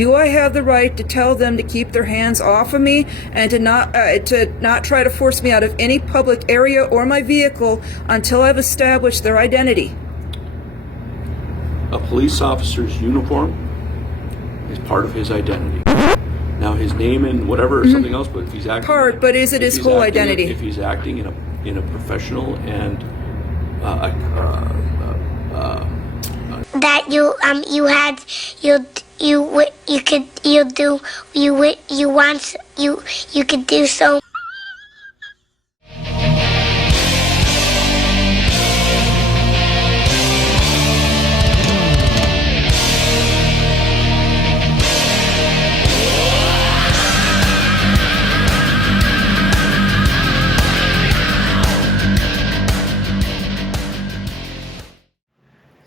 Do I have the right to tell them to keep their hands off of me and to not try to force me out of any public area or my vehicle until I've established their identity? A police officer's uniform is part of his identity. Now his name and whatever or something else, but if he's acting, but is it his whole identity? If he's acting in a professional and that you could do so.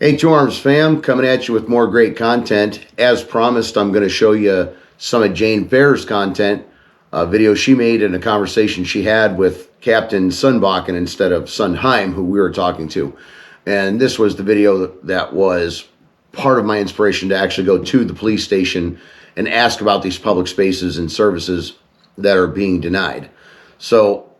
Hey, Two Arms fam, coming at you with more great content. As promised, I'm going to show you some of Jane Fair's content, a video she made and a conversation she had with Captain Sunbakken instead of Sundheim, who we were talking to. And this was the video that was part of my inspiration to actually go to the police station and ask about these public spaces and services that are being denied. So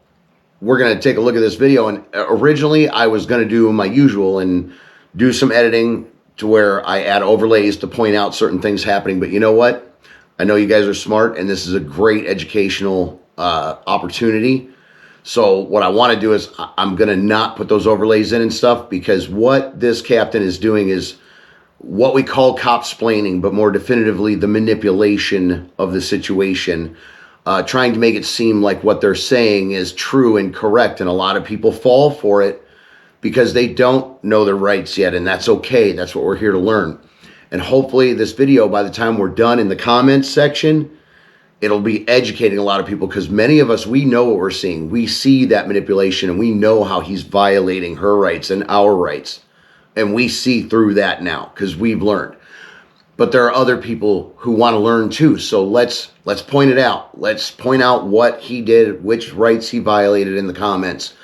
we're going to take a look at this video. And originally, I was going to do my usual and do some editing to where I add overlays to point out certain things happening. But you know what? I know you guys are smart, and this is a great educational opportunity. So what I want to do is I'm going to not put those overlays in and stuff, because what this captain is doing is what we call copsplaining, but more definitively the manipulation of the situation, trying to make it seem like what they're saying is true and correct. And a lot of people fall for it because they don't know their rights yet, and that's okay. That's what we're here to learn. And hopefully this video, by the time we're done in the comments section, it'll be educating a lot of people, because many of us, we know what we're seeing. We see that manipulation, and we know how he's violating her rights and our rights. And we see through that now, because we've learned. But there are other people who want to learn too. So let's point it out. Let's point out what he did, which rights he violated in the comments.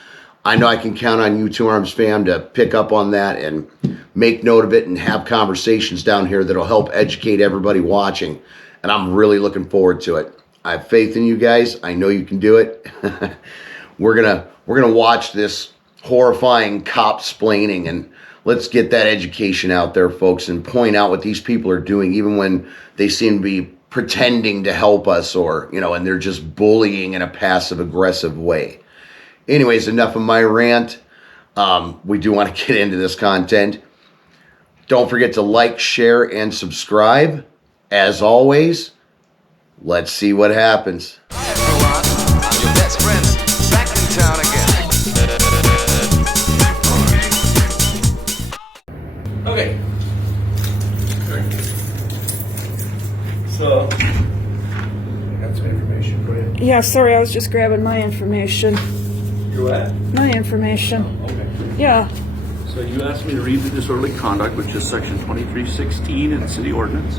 I know I can count on you, Two Arms fam, to pick up on that and make note of it and have conversations down here that'll help educate everybody watching. And I'm really looking forward to it. I have faith in you guys. I know you can do it. We're gonna watch this horrifying copsplaining, and let's get that education out there, folks, and point out what these people are doing, even when they seem to be pretending to help us, or, you know, and they're just bullying in a passive aggressive way. Anyways, enough of my rant. We do want to get into this content. Don't forget to like, share, and subscribe. As always, let's see what happens. Hi everyone, I'm your best friend, back in town again. okay. So I got some information for you. Yeah, sorry, I was just grabbing my information. You're what? My information. Oh, okay. Yeah. So you asked me to read the disorderly conduct, which is section 2316 in the city ordinance,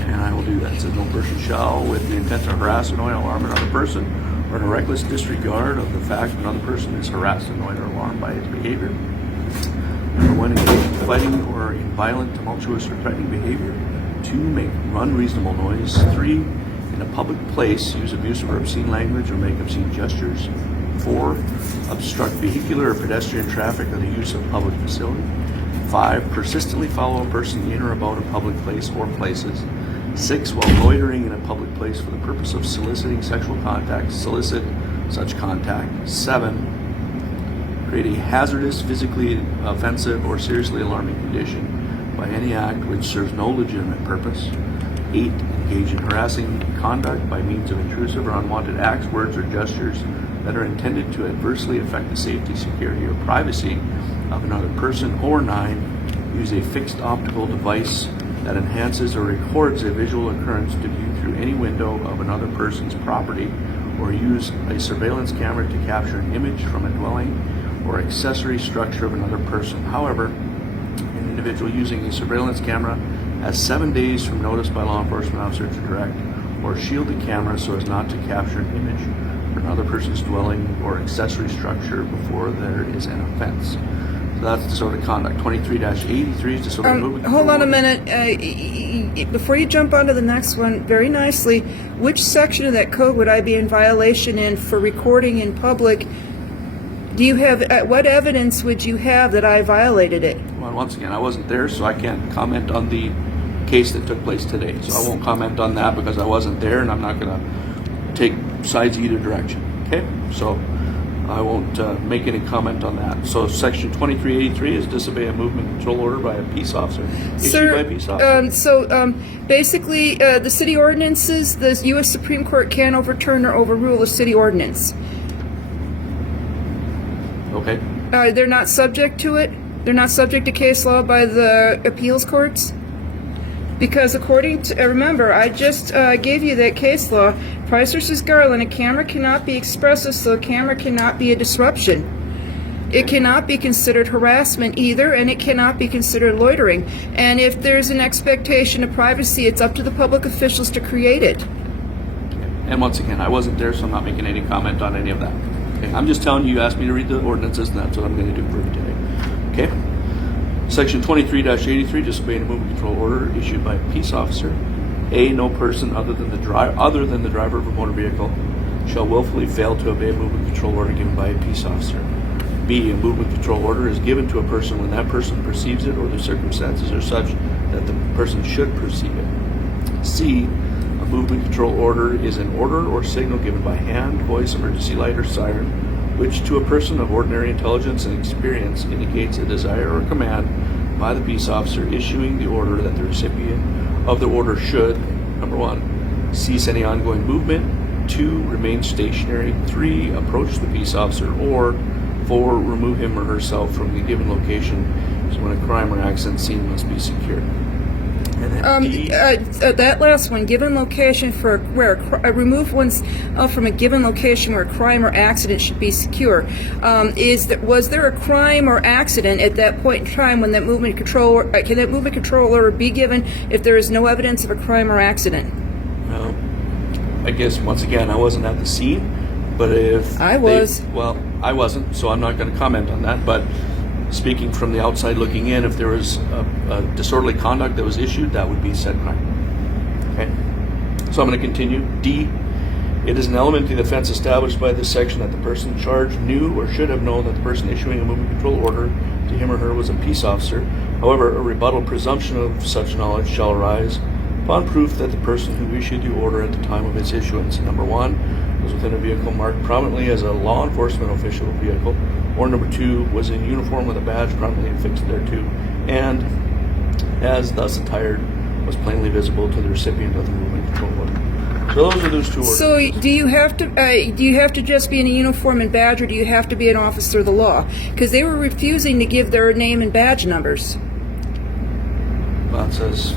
and I will do that. It says no person shall, with the intent to harass, annoy, or alarm another person, or in a reckless disregard of the fact that another person is harassed, annoyed, or alarmed by his behavior, or when engaged in fighting or in violent, tumultuous, or threatening behavior, 2, make unreasonable noise, 3, in a public place, use abusive or obscene language or make obscene gestures, 4, obstruct vehicular or pedestrian traffic or the use of public facility. 5, persistently follow a person in or about a public place or places. 6, while loitering in a public place for the purpose of soliciting sexual contact, solicit such contact. 7, create a hazardous, physically offensive, or seriously alarming condition by any act which serves no legitimate purpose. 8, engage in harassing conduct by means of intrusive or unwanted acts, words, or gestures that are intended to adversely affect the safety, security, or privacy of another person. Or 9, use a fixed optical device that enhances or records a visual occurrence to view through any window of another person's property, or use a surveillance camera to capture an image from a dwelling or accessory structure of another person. However, an individual using a surveillance camera has 7 days from notice by law enforcement officer to direct or shield the camera so as not to capture an image for another person's dwelling or accessory structure before there is an offense. That's disorderly conduct. 23-83 is disorderly movement. Hold on a control minute. Before you jump onto the next one, very nicely, which section of that code would I be in violation in for recording in public? Do you have, what evidence would you have that I violated it? Well, once again, I wasn't there, so I can't comment on the case that took place today. So I won't comment on that because I wasn't there, and I'm not going to take sides either direction. Okay? So I won't make any comment on that. So Section 2383 is disobey a movement control order by a peace officer. Issued by a peace officer. Basically, the city ordinances, the U.S. Supreme Court can't overturn or overrule a city ordinance. Okay. They're not subject to it. They're not subject to case law by the appeals courts. Because according to, remember, I just gave you that case law, Price versus Garland, a camera cannot be expressive, so a camera cannot be a disruption. It cannot be considered harassment either, and it cannot be considered loitering. And if there's an expectation of privacy, it's up to the public officials to create it. And once again, I wasn't there, so I'm not making any comment on any of that. Okay. I'm just telling you, you asked me to read the ordinances, and that's what I'm going to do for you today. Okay? Section 23-83, disobeying a movement control order issued by a peace officer. A, no person other than the driver of a motor vehicle shall willfully fail to obey a movement control order given by a peace officer. B, a movement control order is given to a person when that person perceives it or the circumstances are such that the person should perceive it. C, a movement control order is an order or signal given by hand, voice, emergency light, or siren, which to a person of ordinary intelligence and experience indicates a desire or command by the peace officer issuing the order that the recipient of the order should, number 1, cease any ongoing movement, 2, remain stationary, 3, approach the peace officer, or 4, remove him or herself from the given location so when a crime or accident scene must be secured. And then D, that last one, given location for where remove one's from a given location where a crime or accident should be secure. Was there a crime or accident at that point in time when that movement control can that movement control order be given if there is no evidence of a crime or accident? Well, I guess once again I wasn't at the scene, but if I was, well, I wasn't, so I'm not going to comment on that. But speaking from the outside looking in, if there was a disorderly conduct that was issued, that would be said crime. Okay. So I'm going to continue. D, it is an element of the offense established by this section that the person charged knew or should have known that the person issuing a movement control order to him or her was a peace officer. However, a rebuttal presumption of such knowledge shall arise upon proof that the person who issued the order at the time of its issuance, number 1, was within a vehicle marked prominently as a law enforcement official vehicle, or number 2, was in uniform with a badge prominently affixed thereto, and as thus attired was plainly visible to the recipient of the movement control order. So those are those two orders. So do you have to just be in a uniform and badge, or do you have to be an officer of the law? Because they were refusing to give their name and badge numbers. Well, it says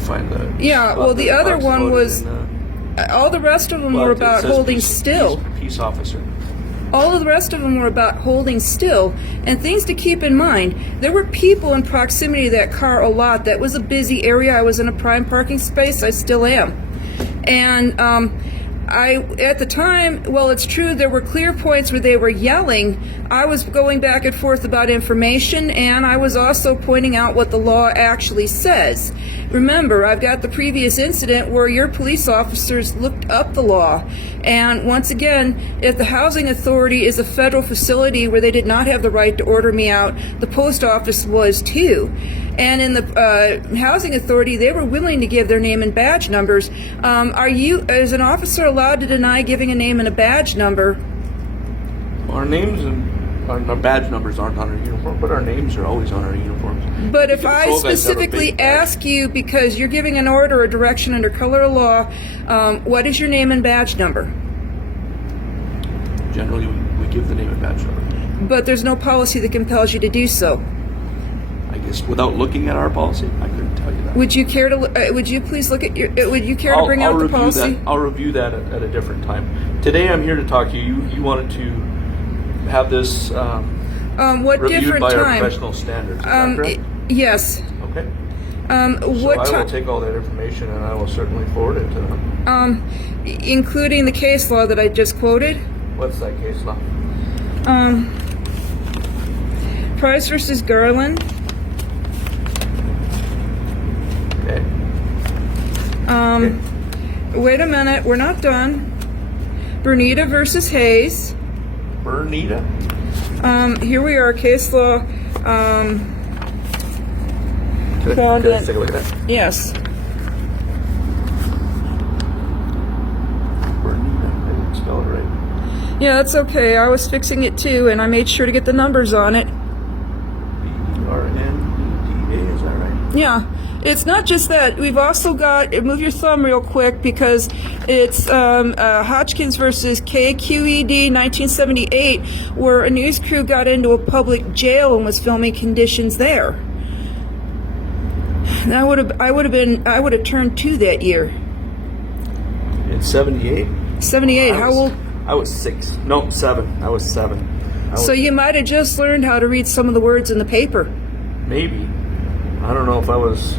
find the well, the other one was all the rest of them were about holding still. Peace officer. All of the rest of them were about holding still. And things to keep in mind, there were people in proximity to that car a lot. That was a busy area. I was in a prime parking space. I still am. And at the time, well, it's true, there were clear points where they were yelling. I was going back and forth about information, and I was also pointing out what the law actually says. Remember, I've got the previous incident where your police officers looked up the law. And once again, if the housing authority is a federal facility where they did not have the right to order me out, the post office was too. And in the housing authority, they were willing to give their name and badge numbers. Are you, as an officer, allowed to deny giving a name and a badge number? Our names and our badge numbers aren't on our uniform, but our names are always on our uniforms. But if I specifically ask you, because you're giving an order or direction under color of law, what is your name and badge number? Generally, we give the name and badge number. But there's no policy that compels you to do so. I guess without looking at our policy, I couldn't tell you that. Would you care to? Would you please look at your? Would you care to bring out the policy? I'll review that at a different time. Today, I'm here to talk to you. You wanted to have this what reviewed different by time? our professional standards. Is that correct? Yes. Okay. So What I will time? take all that information and I will certainly forward it to them. Including the case law that I just quoted. What's that case law? Price versus Garland. Okay. Okay. Wait a minute, we're not done. Bernita versus Hayes. Bernita. Here we are, case law. Can I Found take it. a look at that? Yes. Bernita. I didn't spell it right. Yeah, that's okay. I was fixing it too, and I made sure to get the numbers on it. Bernita, is that right? Yeah. It's not just that. We've also got, move your thumb real quick, because it's Hodgkins versus KQED 1978, where a news crew got into a public jail and was filming conditions there. And I would have turned 2 that year. In 78? 78. How old? I was 6. No, 7. I was 7. So you might have just learned how to read some of the words in the paper. Maybe. I don't know if I was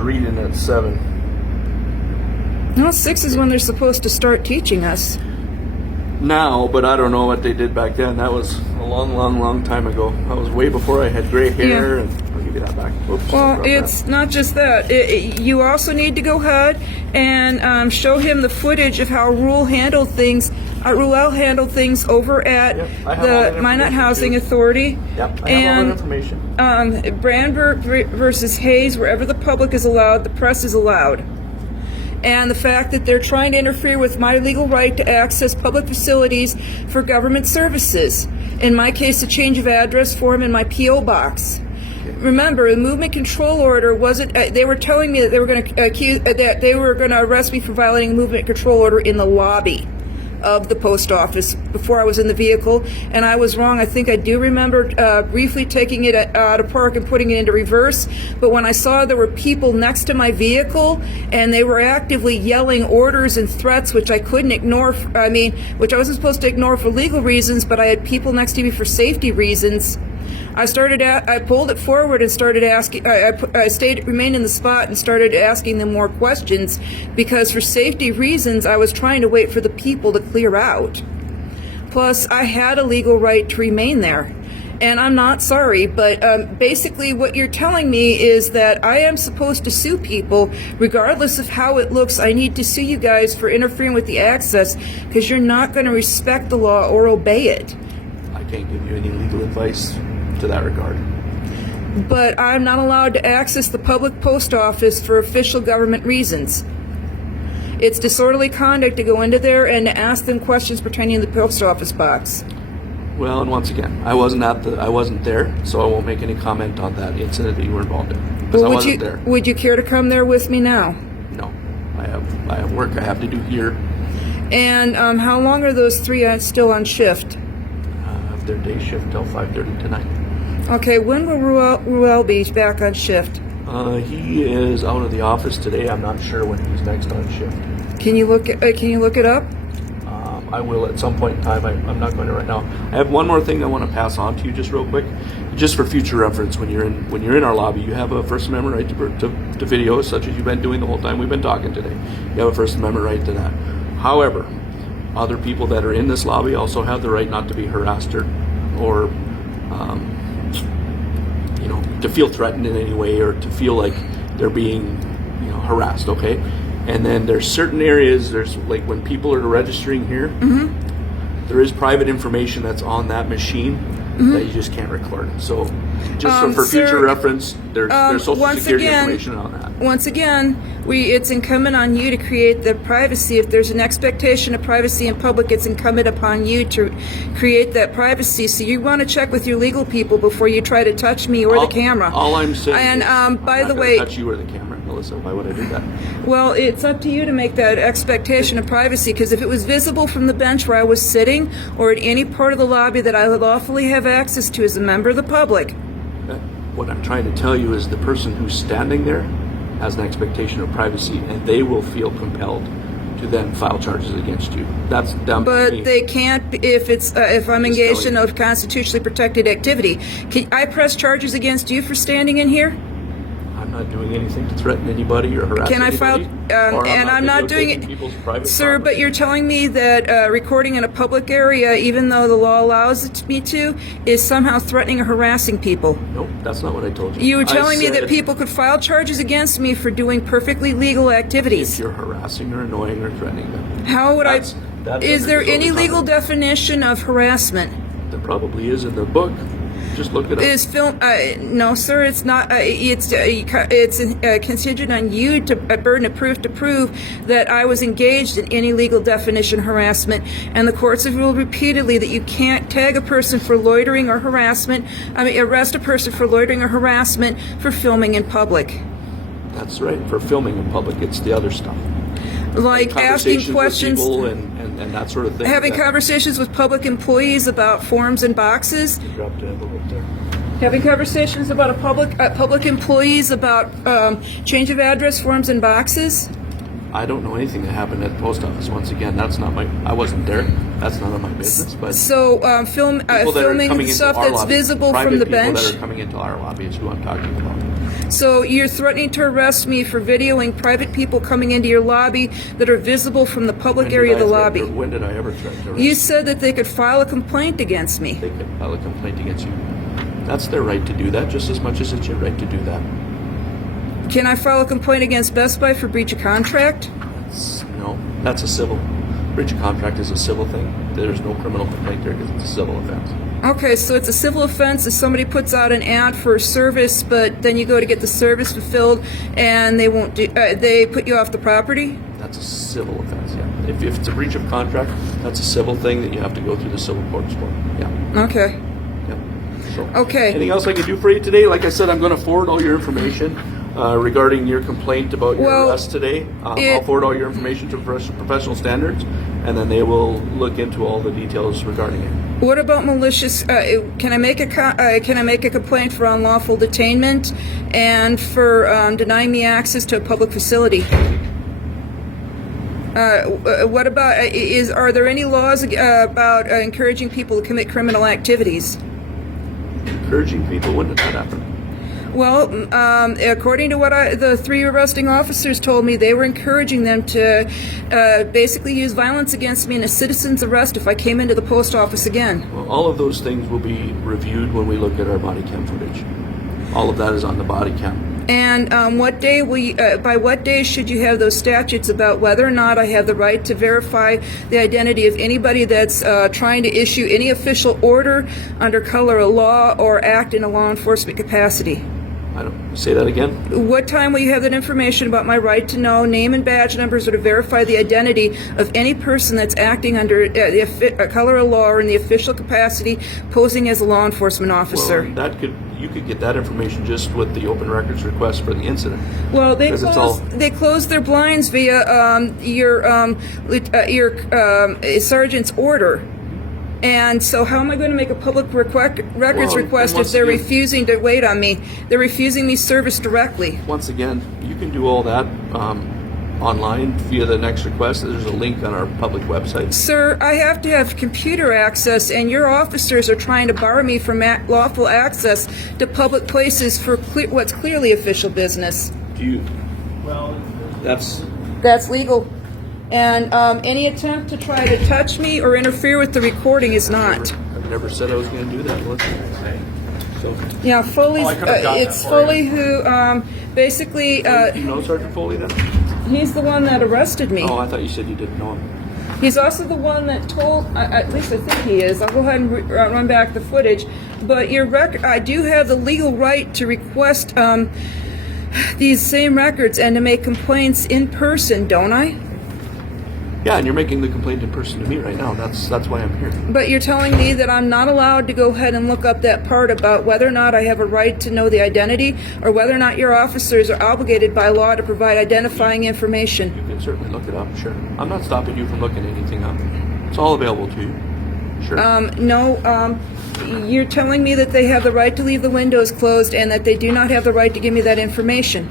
reading at 7. No, 6 is when they're supposed to start teaching us. Now, but I don't know what they did back then. That was a long time ago. That was way before I had gray hair. Yeah. And I'll give you that back. Oops, Well, dropped it's that. not just that. You also need to go ahead and show him the footage of how Ruel handled things over at Yep, I have all that the Minot information, Housing too. Authority. Yep, I have all and that information. Brandberg versus Hayes, wherever the public is allowed, the press is allowed. And the fact that they're trying to interfere with my legal right to access public facilities for government services. In my case, a change of address form in my P.O. box. Remember, the movement control order wasn't. They were telling me that they were going to arrest me for violating the movement control order in the lobby of the post office before I was in the vehicle, and I was wrong. I think I do remember briefly taking it out of park and putting it into reverse, but when I saw there were people next to my vehicle and they were actively yelling orders and threats, which I couldn't ignore, which I wasn't supposed to ignore for legal reasons, but I had people next to me for safety reasons. I pulled it forward and started asking. Remained in the spot and started asking them more questions, because for safety reasons, I was trying to wait for the people to clear out. Plus, I had a legal right to remain there. And I'm not sorry, but basically what you're telling me is that I am supposed to sue people regardless of how it looks. I need to sue you guys for interfering with the access because you're not going to respect the law or obey it. I can't give you any legal advice to that regard. But I'm not allowed to access the public post office for official government reasons. It's disorderly conduct to go into there and to ask them questions pertaining to the post office box. Well, and once again, I wasn't there, so I won't make any comment on that incident that you were involved in, because I wasn't there. Would you care to come there with me now? No, I have work I have to do here. And how long are those 3 still on shift? Their day shift till 5:30 tonight. Okay, when will Ruel be back on shift? He is out of the office today. I'm not sure when he's next on shift. Can you look it up? I will at some point in time. I'm not going to right now. I have one more thing I want to pass on to you, just real quick, just for future reference. When you're in our lobby, you have a First Amendment right to videos, such as you've been doing the whole time we've been talking today. You have a First Amendment right to that. However, other people that are in this lobby also have the right not to be harassed or to feel threatened in any way, or to feel like they're being harassed. Okay. And then there's certain areas, there's like when people are registering here, there is private information that's on that machine that you just can't record. So just for future reference, there's social security information on that. Once again, it's incumbent on you to create the privacy. If there's an expectation of privacy in public, it's incumbent upon you to create that privacy. So you want to check with your legal people before you try to touch me or the camera. All I'm saying and is, by I'm the not way, gonna touch you or the camera, Melissa. Why would I do that? well, it's up to you to make that expectation of privacy, because if it was visible from the bench where I was sitting or at any part of the lobby that I lawfully have access to as a member of the public. What I'm trying to tell you is the person who's standing there has an expectation of privacy, and they will feel compelled to then file charges against you. That's down to me. But they can't if I'm engaged in a constitutionally protected activity. Can I press charges against you for standing in here? not doing anything to threaten anybody or harass Can I anybody. file? Or And I'm not doing videotaping it, people's private sir. But property. you're telling me that recording in a public area, even though the law allows me to, is somehow threatening or harassing people. Nope, that's not what I told you. You were I telling me that said people could file charges against me for doing perfectly legal if activities. you're harassing or annoying or threatening them. How would That is doesn't there disorderly any legal conduct. definition of harassment? There probably is in the book. Just look it up. Is film? No, sir. It's not. It's contingent on you to a burden of proof to prove that I was engaged in any legal definition harassment. And the courts have ruled repeatedly that you can't tag a person for loitering or harassment. Arrest a person for loitering or harassment for filming in public. That's right. For filming in public, it's the other stuff. Like asking Conversations with questions, people and that sort of thing. having That- conversations with public employees about forms and boxes. Dropped the envelope there. Having conversations about public employees about change of address forms and boxes. I don't know anything that happened at the post office. Once again, that's not my. I wasn't there. That's none of my business. But So people that are filming coming into stuff our that's lobby, visible private from the people bench. that are coming into our lobby is who I'm talking about. So you're threatening to arrest me for videoing private people coming into your lobby that are visible from the public area of the lobby. When did I ever threaten to arrest You said that they could file a complaint against me. They could file a complaint against you. That's their right to do that, just as much as it's your right to do that. Can I file a complaint against Best Buy for breach of contract? No, that's a civil. Breach of contract is a civil thing. There's no criminal complaint there because it's a civil offense. Okay, so it's a civil offense if somebody puts out an ad for a service, but then you go to get the service fulfilled and they won't do, they put you off the property? That's a civil offense, yeah. If it's a breach of contract, that's a civil thing that you have to go through the civil courts for. Yeah. Okay. Yeah. So, Okay. anything else I can do for you today? Like I said, I'm going to forward all your information regarding your complaint about your Well, arrest today. I'll forward all your information to professional standards, and then they will look into all the details regarding it. What about malicious? Can I make a complaint for unlawful detainment and for denying me access to a public facility? What about are there any laws about encouraging people to commit criminal activities? Encouraging people, when did that happen? Well, according to what the three arresting officers told me, they were encouraging them to basically use violence against me in a citizen's arrest if I came into the post office again. Well, all of those things will be reviewed when we look at our body cam footage. All of that is on the body cam. And what day will you, by what day should you have those statutes about whether or not I have the right to verify the identity of anybody that's trying to issue any official order under color of law or act in a law enforcement capacity? I don't say that again. What time will you have that information about my right to know name and badge numbers or to verify the identity of any person that's acting under the color of law or in the official capacity posing as a law enforcement officer? Well, you could get that information just with the open records request for the incident. Well, Because they closed their blinds via your sergeant's order. And so how am I going to make a public records Well, request and if once they're again- refusing to wait on me? They're refusing me service directly. Once again, you can do all that online via the next request. There's a link on our public website. Sir, I have to have computer access, and your officers are trying to bar me from lawful access to public places for what's clearly official business. Do you? Well, that's That's legal. And any attempt to try to touch me or interfere with the recording is not. I've never said I was going to do that. So, Yeah, Foley's, I could've got it's that for Foley who basically, you know Sergeant Foley then? he's the one that arrested me. Oh, I thought you said you didn't know him. He's also the one that told, at least I think he is, I'll go ahead and run back the footage, but I do have the legal right to request these same records and to make complaints in person, don't I? Yeah, and you're making the complaint in person to me right now. That's why I'm here. But you're telling me that I'm not allowed to go ahead and look up that part about whether or not I have a right to know the identity or whether or not your officers are obligated by law to provide identifying information. You can certainly look it up, sure. I'm not stopping you from looking anything up. It's all available to you. Sure. No, you're telling me that they have the right to leave the windows closed and that they do not have the right to give me that information.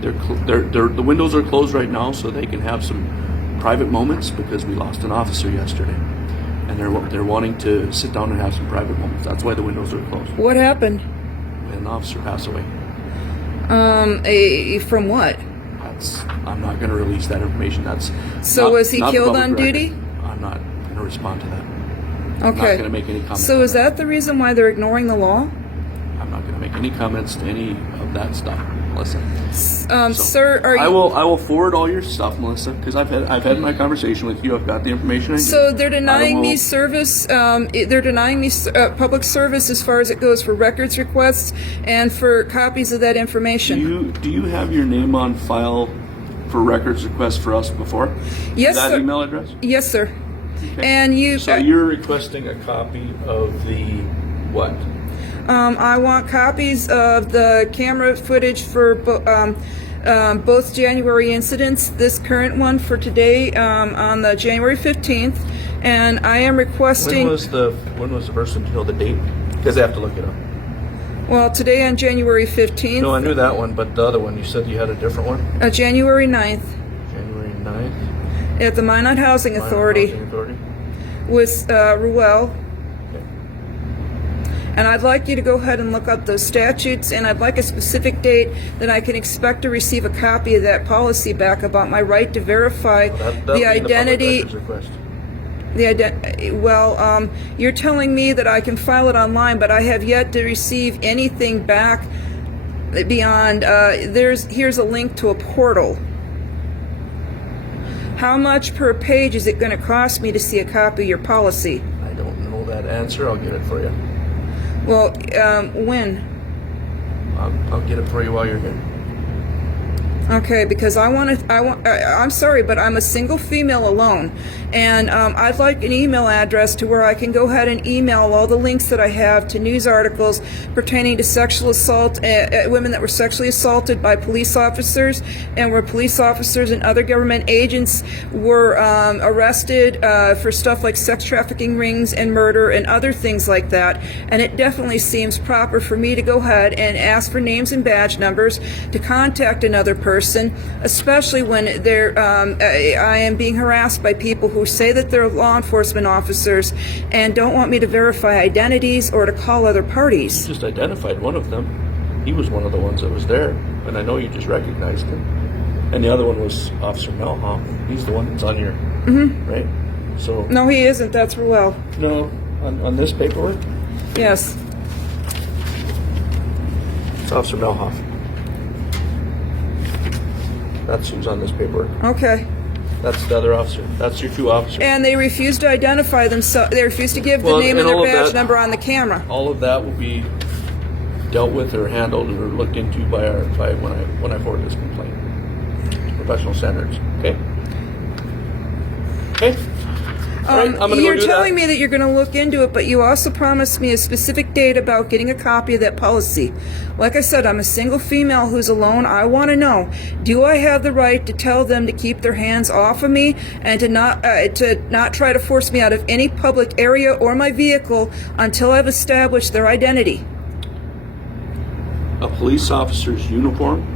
The windows are closed right now so they can have some private moments because we lost an officer yesterday. And they're wanting to sit down and have some private moments. That's why the windows are closed. What happened? We had an officer pass away. From what? I'm not going to release that information. So was he killed on duty? I'm not going to respond to that. I'm Okay. not going to make any comments. So is that the reason why they're ignoring the law? I'm not going to make any comments to any of that stuff, Melissa. Sir, are you? I will forward all your stuff, Melissa, because I've had my conversation with you. I've got the information I need. So they're denying I me will- service. They're denying me public service as far as it goes for records requests and for copies of that information. Do you have your name on file for records requests for us before? Yes, That sir. email address? Yes, sir. Okay. And you. So you're requesting a copy of the what? I want copies of the camera footage for both January incidents, this current one for today on the January 15th, and I am requesting, When was the first one? Do you know the date? Because I have to look it up. well, today on January 15th, No, I knew that one, but the other one, you said you had a different one? January 9th, January 9th. at the Minot Housing Authority Housing Authority. with Ruel. Okay. And I'd like you to go ahead and look up those statutes, and I'd like a specific date that I can expect to receive a copy of that policy back about my right to verify the identity. You're telling me that I can file it online, but I have yet to receive anything back beyond, here's a link to a portal. How much per page is it going to cost me to see a copy of your policy? I don't know that answer. I'll get it for you. Well, when? I'll get it for you while you're here. Okay, because I'm sorry, but I'm a single female alone, and I'd like an email address to where I can go ahead and email all the links that I have to news articles pertaining to sexual assault, women that were sexually assaulted by police officers, and where police officers and other government agents were arrested for stuff like sex trafficking rings and murder and other things like that. And it definitely seems proper for me to go ahead and ask for names and badge numbers to contact another person, especially when I am being harassed by people who say that they're law enforcement officers and don't want me to verify identities or to call other parties. You just identified one of them. He was one of the ones that was there, and I know you just recognized him. And the other one was Officer Melhoff. He's the one that's on your right. So No, he isn't. That's Ruel. no, on this paperwork, Yes. it's Officer Melhoff. That's who's on this paperwork. Okay. That's the other officer. That's your two officers. And they refuse to identify themselves. They refuse to give Well, the name and and their all of badge that- number on the camera. All of that will be dealt with or handled or looked into by when I forward this complaint to professional standards. Okay. Okay. All right, I'm gonna You're go do telling that. me that you're going to look into it, but you also promised me a specific date about getting a copy of that policy. Like I said, I'm a single female who's alone. I want to know, do I have the right to tell them to keep their hands off of me and to not try to force me out of any public area or my vehicle until I've established their identity? A police officer's uniform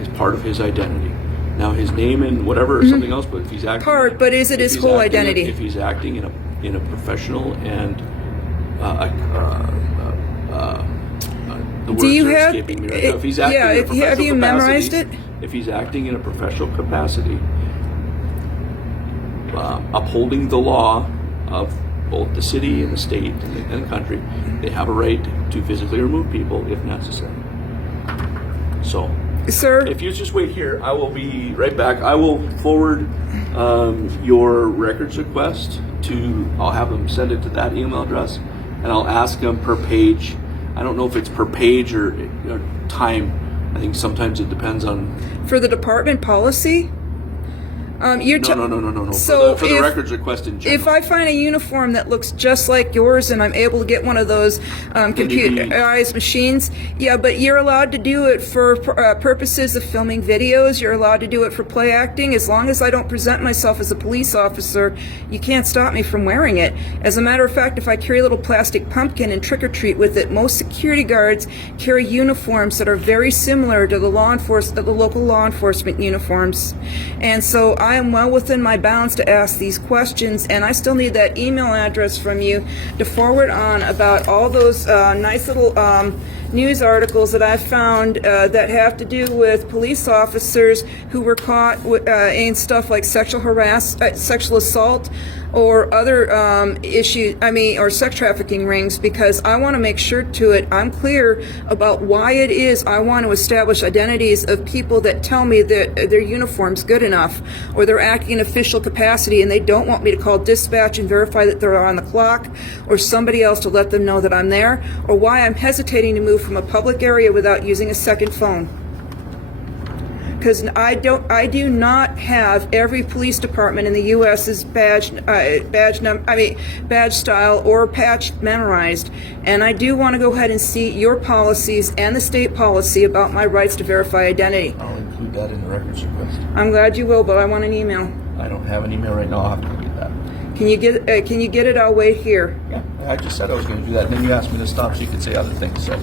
is part of his identity. Now his name and whatever or something else, but if he's acting, Part, but is it if his he's whole acting- identity? If he's acting in a professional and the words Do you are have? escaping me right now. If he's acting Yeah. in a professional Have you capacity, memorized it? If he's acting in a professional capacity, upholding the law of both the city and the state and the country, they have a right to physically remove people if necessary. So. Sir, If you just wait here, I will be right back. I will forward your records request to, I'll have them send it to that email address, and I'll ask them per page. I don't know if it's per page or time. I think sometimes it depends on. for the department policy? You're No. So for the if- records request in general. If I find a uniform that looks just like yours and I'm able to get one of those computerized machines, yeah, but you're allowed to do it for purposes of filming videos. You're allowed to do it for play acting. As long as I don't present myself as a police officer, you can't stop me from wearing it. As a matter of fact, if I carry a little plastic pumpkin and trick or treat with it, most security guards carry uniforms that are very similar to the local law enforcement uniforms. And so I I am well within my bounds to ask these questions, and I still need that email address from you to forward on about all those nice little news articles that I found that have to do with police officers who were caught in stuff like sexual assault, or other issues, or sex trafficking rings, because I want to make sure I'm clear about why it is I want to establish identities of people that tell me that their uniform's good enough, or they're acting in official capacity and they don't want me to call dispatch and verify that they're on the clock, or somebody else to let them know that I'm there, or why I'm hesitating to move from a public area without using a second phone. Because I do not have every police department in the U.S.'s badge style or patch memorized, and I do want to go ahead and see your policies and the state policy about my rights to verify identity. I'll include that in the records request. I'm glad you will, but I want an email. I don't have an email right now. I'll have to get that. Can you get it? I'll wait here. Yeah, I just said I was going to do that, and then you asked me to stop so you could say other things. So,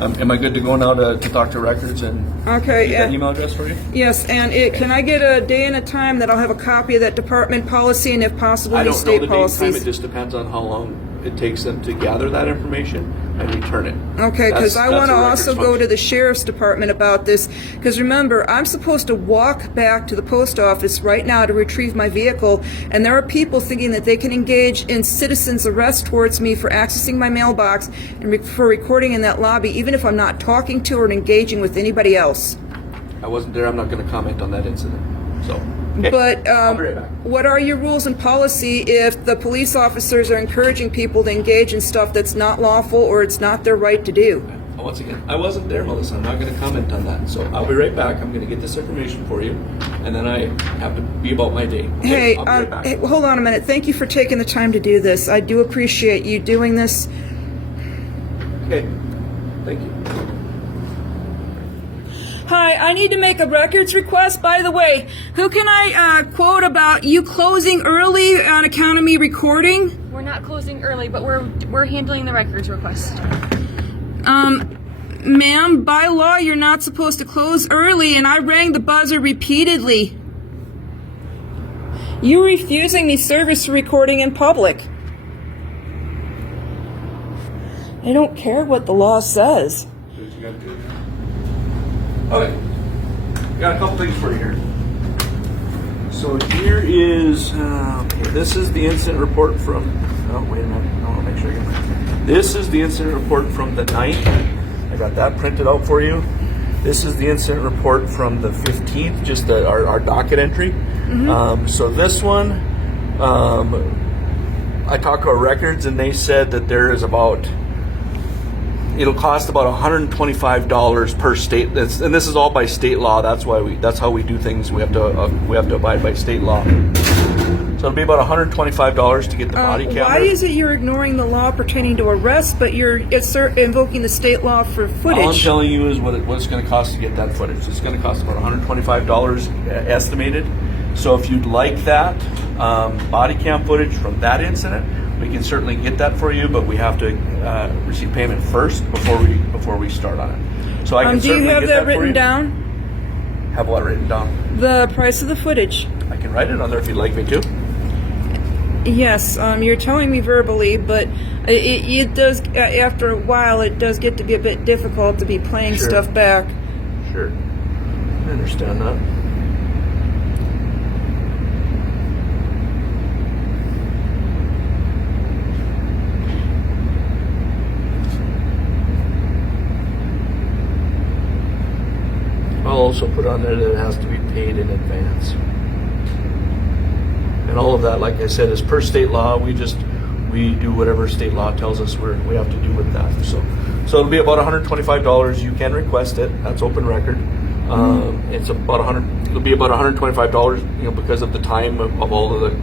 am I good to go now to talk to records and okay? get that email address for you? Yes, and can I get a day and a time that I'll have a copy of that department policy, and if possible, I these don't know state the date and policies? time. It just depends on how long it takes them to gather that information and return it. Okay, because I want to also go to the. the sheriff's department about this, because remember, I'm supposed to walk back to the post office right now to retrieve my vehicle, and there are people thinking that they can engage in citizens' arrest towards me for accessing my mailbox and for recording in that lobby, even if I'm not talking to or engaging with anybody else. I wasn't there. I'm not going to comment on that incident. So. Okay. But I'll be right back. what are your rules and policy if the police officers are encouraging people to engage in stuff that's not lawful or it's not their right to do? Once again, I wasn't there, Melissa. I'm not going to comment on that. So I'll be right back. I'm going to get this information for you, and then I have to be about my day. Okay? Hey, I'll be right back. hey, hold on a minute. Thank you for taking the time to do this. I do appreciate you doing this. Okay. Thank you. Hi, I need to make a records request. By the way, who can I quote about you closing early on account of me recording? We're not closing early, but we're handling the records request. Ma'am, by law, you're not supposed to close early, and I rang the buzzer repeatedly. You're refusing me service for recording in public. I don't care what the law says. Okay. Got a couple things for you here. So here is, this is the incident report from, oh, wait a minute. I want to make sure I get that. This is the incident report from the 9th. I got that printed out for you. This is the incident report from the 15th, just our docket entry. Mm-hmm. So this one, I talked to our records, and they said that there is it'll cost about $125 per state. And this is all by state law. That's how we do things. We have to abide by state law. So it'll be about $125 to get the body camera. Why is it you're ignoring the law pertaining to arrest, but you're invoking the state law for footage? All I'm telling you is what it's going to cost to get that footage. It's going to cost about $125 estimated. So if you'd like that body cam footage from that incident, we can certainly get that for you, but we have to receive payment first before we start on it. So I can do you certainly have get that that for written you. down? Have what written down? The price of the footage. I can write it on there if you'd like me to. Yes, you're telling me verbally, but it does. After a while, it does get to be a bit difficult to be playing Sure. stuff back. Sure. I understand that. I'll also put on there that it has to be paid in advance. And all of that, like I said, is per state law. We do whatever state law tells us we have to do with that. So it'll be about $125. You can request it. That's open record. It's about It'll be about $125, because of the time of all of the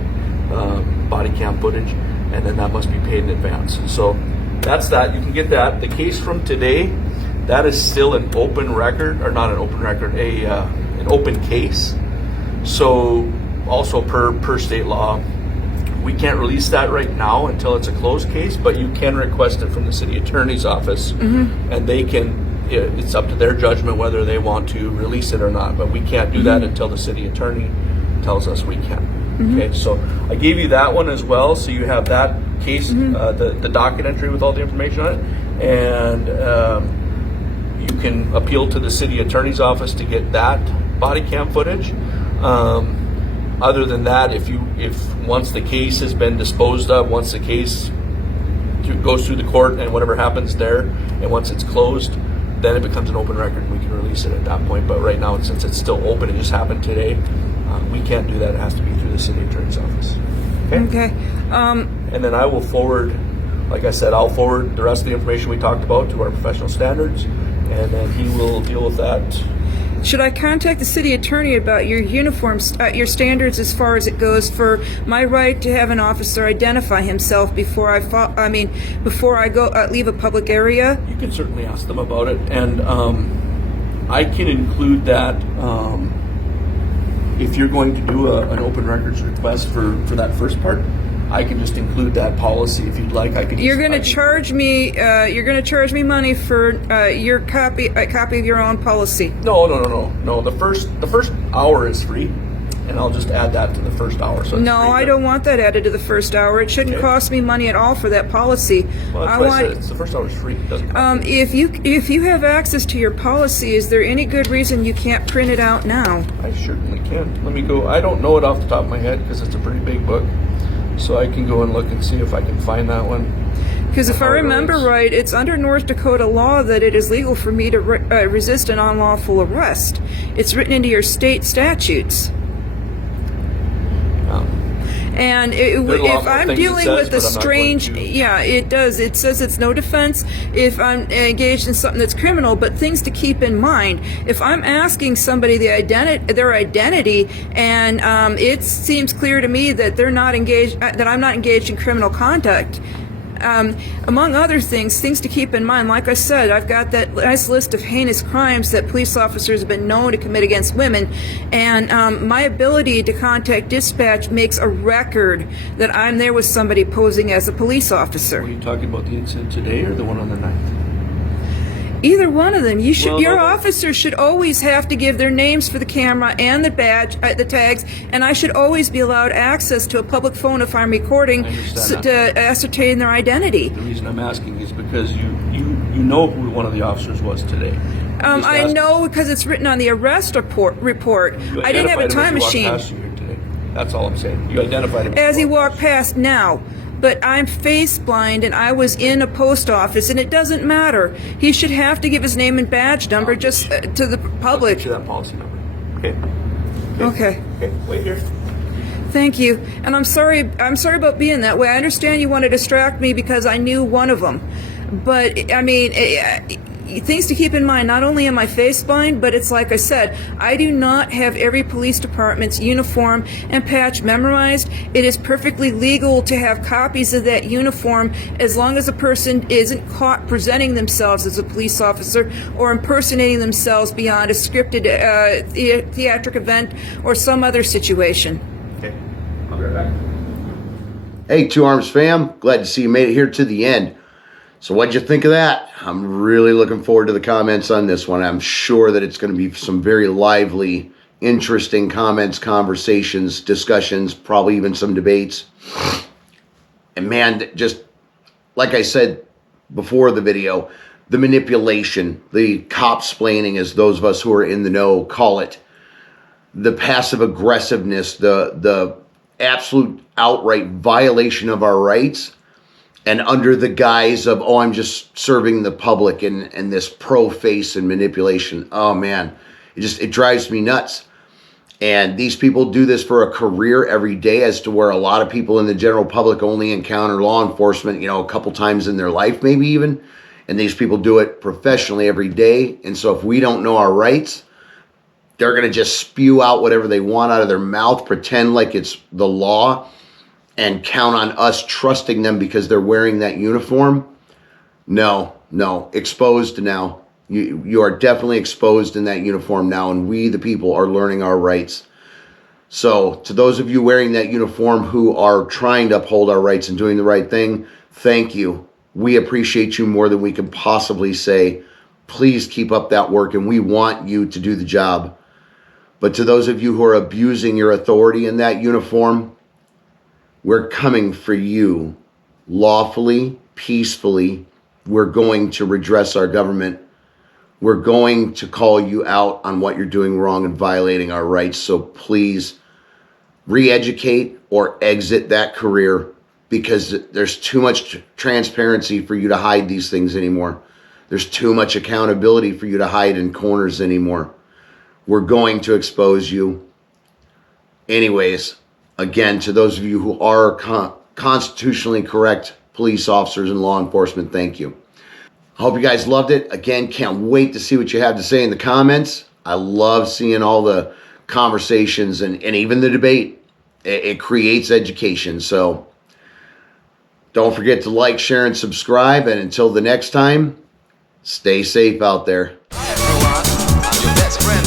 body cam footage, and then that must be paid in advance. So that's that. You can get that. The case from today, that is still an open record, or not an open record, an open case. So also per state law, we can't release that right now until it's a closed case, but you can request it from the city attorney's office, and they can. It's up to their judgment whether they want to release it or not. But we can't do that until the city attorney tells us we can. Okay, so I gave you that one as well, so you have that case, the docket entry with all the information on it, and you can appeal to the city attorney's office to get that body cam footage. Other than that, if once the case has been disposed of, once the case goes through the court and whatever happens there, and once it's closed, then it becomes an open record and we can release it at that point. But right now, since it's still open, it just happened today, we can't do that. It has to be through the city attorney's office. Okay? And then I will forward, like I said, I'll forward the rest of the information we talked about to our professional standards, and then he will deal with that. Should I contact the city attorney about your uniforms, your standards as far as it goes for my right to have an officer identify himself before I go leave a public area? You can certainly ask them about it, and I can include that if you're going to do an open records request for that first part. I can just include that policy if you'd like. You're going to charge me. You're going to charge me money for your copy of your own policy. No. The first hour is free, and I'll just add that to the first hour. So no, I don't want that added to the first hour. It shouldn't cost me money at all for that policy. Well, that's why I said it's the first hour is free. It doesn't cost me. If you have access to your policy, is there any good reason you can't print it out now? I certainly can. Let me go. I don't know it off the top of my head because it's a pretty big book. So I can go and look and see if I can find that one. Because if I remember right, it's under North Dakota law that it is legal for me to resist an unlawful arrest. It's written into your state statutes. And if I'm dealing with a strange, yeah, it does. It says it's no defense if I'm engaged in something that's criminal, but things to keep in mind. If I'm asking somebody their identity, and it seems clear to me that they're not engaged, that I'm not engaged in criminal conduct. Among other things to keep in mind, like I said, I've got that nice list of heinous crimes that police officers have been known to commit against women, and my ability to contact dispatch makes a record that I'm there with somebody posing as a police officer. Are you talking about the incident today or the one on the 9th? Either one of them. Your officers should always have to give their names for the camera and the badge, the tags, and I should always be allowed access to a public phone if I'm recording to ascertain their identity. The reason I'm asking is because you know who one of the officers was today. I know because it's written on the arrest report. I didn't have a time machine. That's all I'm saying. You identified him as he walked past now. But I'm face blind and I was in a post office, and it doesn't matter. He should have to give his name and badge number just to the public. I'll get you that policy number. Okay. Wait here. Thank you. And I'm sorry about being that way. I understand you want to distract me because I knew one of them. But I mean, things to keep in mind, not only am I face blind, but it's like I said, I do not have every police department's uniform and patch memorized. It is perfectly legal to have copies of that uniform as long as a person isn't caught presenting themselves as a police officer or impersonating themselves beyond a scripted theatric event or some other situation. Okay, I'll be right back. Hey, Two Arms fam, glad to see you made it here to the end. So what'd you think of that? I'm really looking forward to the comments on this one. I'm sure that it's going to be some very lively, interesting comments, conversations, discussions, probably even some debates. And man, just like I said before the video, the manipulation, the copsplaining, as those of us who are in the know call it, the passive aggressiveness, the absolute outright violation of our rights, and under the guise of, oh, I'm just serving the public and this pro-face and manipulation. Oh, man, it drives me nuts. And these people do this for a career every day, as to where a lot of people in the general public only encounter law enforcement, a couple times in their life, maybe even. And these people do it professionally every day. And so if we don't know our rights, they're going to just spew out whatever they want out of their mouth, pretend like it's the law, and count on us trusting them because they're wearing that uniform. No, exposed now. You are definitely exposed in that uniform now, and we, the people, are learning our rights. So to those of you wearing that uniform who are trying to uphold our rights and doing the right thing, thank you. We appreciate you more than we can possibly say. Please keep up that work, and we want you to do the job. But to those of you who are abusing your authority in that uniform, we're coming for you lawfully, peacefully. We're going to redress our government. We're going to call you out on what you're doing wrong and violating our rights. So please re-educate or exit that career, because there's too much transparency for you to hide these things anymore. There's too much accountability for you to hide in corners anymore. We're going to expose you. Anyways, again, to those of you who are constitutionally correct police officers and law enforcement, thank you. I hope you guys loved it. Again, can't wait to see what you have to say in the comments. I love seeing all the conversations and even the debate. It creates education. So don't forget to like, share, and subscribe. And until the next time, stay safe out there. Everyone, I'm your best friend.